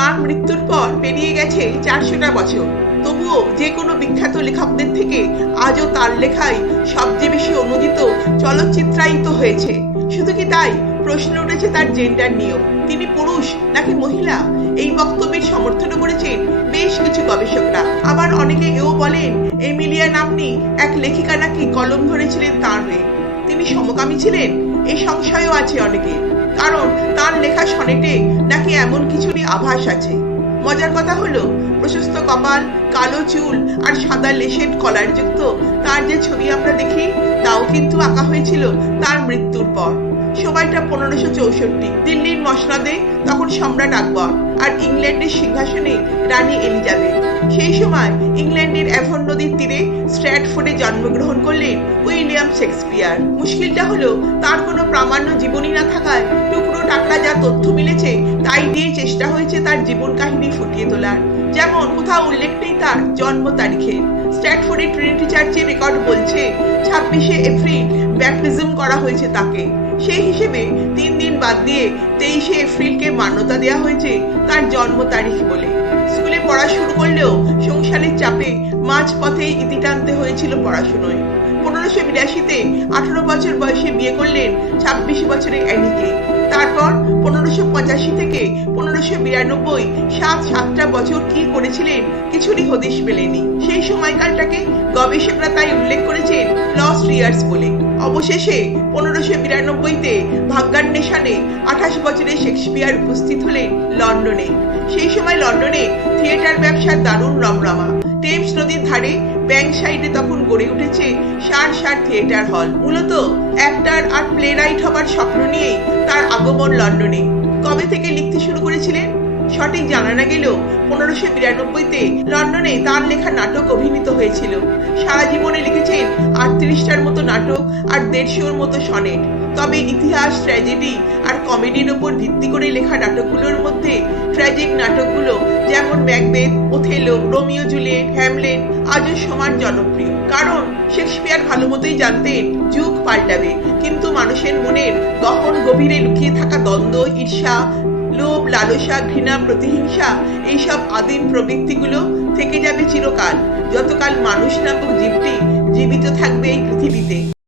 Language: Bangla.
তার মৃত্যুর পর পেরিয়ে গেছে চারশোটা বছর। তবুও যে কোনো বিখ্যাত লেখকদের থেকে আজও তার লেখাই সবচেয়ে বেশি অনুদিত, চলচ্চিত্রায়িত হয়েছে। শুধু কি তাই? প্রশ্ন উঠেছে তার জেন্ডার নিয়েও। তিনি পুরুষ নাকি মহিলা? এই বক্তব্যের সমর্থনও করেছেন বেশ কিছু গবেষকরা। আবার অনেকে এও বলেন, এমিলিয়া নাম্নী এক লেখিকা নাকি কলম ধরেছিলেন তার হয়ে। তিনি সমকামী ছিলেন? এই সংশয়ও আছে অনেকে কারণ তার লেখা সনেটে নাকি এমন কিছুরই আভাস আছে। মজার কথা হলো, প্রশস্ত কপাল, কালো চুল আর সাদা লেশের কলার যুক্ত তার যে ছবি আমরা দেখি, তাও কিন্তু আঁকা হয়েছিল তার মৃত্যুর পর। সময়টা পনেরোশো চৌষট্টি। দিল্লির মসনদে তখন সম্রাট আকবর। আর ইংল্যান্ডের সিংহাসনে রানী এলিজাবেথ। সেই সময় ইংল্যান্ডের অ্যাভন নদীর তীরে স্ট্র্যাটফোর্ডে জন্মগ্রহণ করলেন উইলিয়াম শেক্সপিয়ার। মুশকিলটা হলো, তার কোনো প্রামাণ্য জীবনী না থাকায় টুকরো টাকরা যা তথ্য মিলেছে, তাই দিয়ে চেষ্টা হয়েছে তার জীবন কাহিনী ফুটিয়ে তোলার। যেমন কোথাও উল্লেখ নেই তার জন্ম তারিখে। স্ট্র্যাটফোর্ডের ট্রিনিটি চার্চের রেকর্ড বলছে, ছাব্বিশে এপ্রিল ব্যাপটিজম করা হয়েছে তাকে। সেই হিসেবে তিন দিন বাদ দিয়ে তেইশে এপ্রিলকে মান্যতা দেওয়া হয়েছে তার জন্ম তারিখ বলে। স্কুলে পড়া শুরু করলেও সংসারের চাপে মাঝ পথেই ইতি টানতে হয়েছিল পড়াশুনোয়। পনেরোশো বিরাশিতে আঠারো বছর বয়সে বিয়ে করলেন ছাব্বিশ বছরের অ্যানিকে। তারপর পনেরোশো পঁচাশি থেকে পনেরোশো বিরানব্বই সাত সাতটা বছর কি করেছিলেন কিছুরই হদিশ পেলেনি সেই সময়কালটাকে গবেষকরা তাই উল্লেখ করেছেন লস্ট ইয়ার্স বলে। অবশেষে পনেরোশো বিরানব্বইতে ভাগ্যান্বেষণে আঠাশ বছরের শেক্সপিয়ার উপস্থিত হলেন লন্ডনে। সেই সময় লন্ডনে থিয়েটার ব্যবসার দারুণ রমরমা। টেমস নদীর ধারে ব্যাংক সাইডে তখন গড়ে উঠেছে সার সার থিয়েটার হল। মূলত অ্যাক্টার আর প্লে রাইট হবার স্বপ্ন নিয়েই তার আগমন লন্ডনে। কবে থেকে লিখতে সঠিক জানা না গেলেও পনেরোশো বিরানব্বইতে লন্ডনে তার লেখা নাটক অভিনীত হয়েছিল। সারা জীবনে লিখেছেন আটত্রিশটার মতো নাটক আর দেড়শোর মতো সনেট। তবে ইতিহাস, ট্র্যাজেডি আর কমেডির ওপর ভিত্তি করে লেখা নাটকগুলোর মধ্যে ট্র্যাজিক নাটকগুলো যেমন Macbeth, Othello, Romeo Juliet, Hamlet আজও সমান জনপ্রিয়। কারণ শেক্সপিয়ার ভালো মতোই জানতেন যুগ পাল্টাবে, কিন্তু মানুষের মনের গহন গভীরে লুকিয়ে থাকা দ্বন্দ্ব, ঈর্ষা লোভ লালসা, ঘৃণা, প্রতিহিংসা, এইসব আদিম প্রবৃত্তিগুলো থেকে যাবে চিরকাল। যতকাল মানুষ নামক জীবটি, জীবিত থাকবে এই পৃথিবীতে।